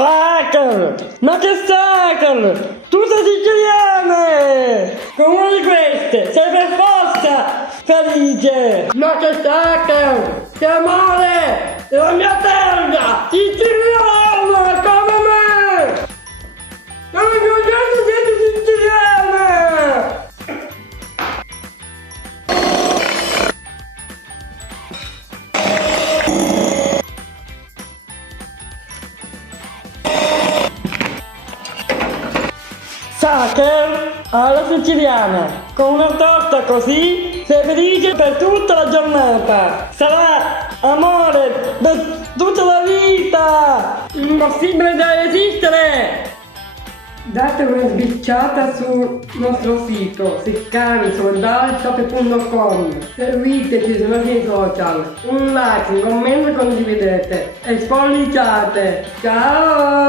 Sacher! Ma che Sacher? Tutte siciliane! Con una di queste sei per forza felice! Ma che Sacher! Che amore! La mia terra! Siciliana! Come me! Non mi piace siete siciliane! Sacher alla siciliana, con una torta così sei felice per tutta la giornata. Sarà amore per tutta la vita! Impossibile da resistere! Date una sbirciata sul nostro sito siccanisoldati.com. Seguiteci sui nostri social. Un like, un commento e condividete. E spolliciate. Ciao!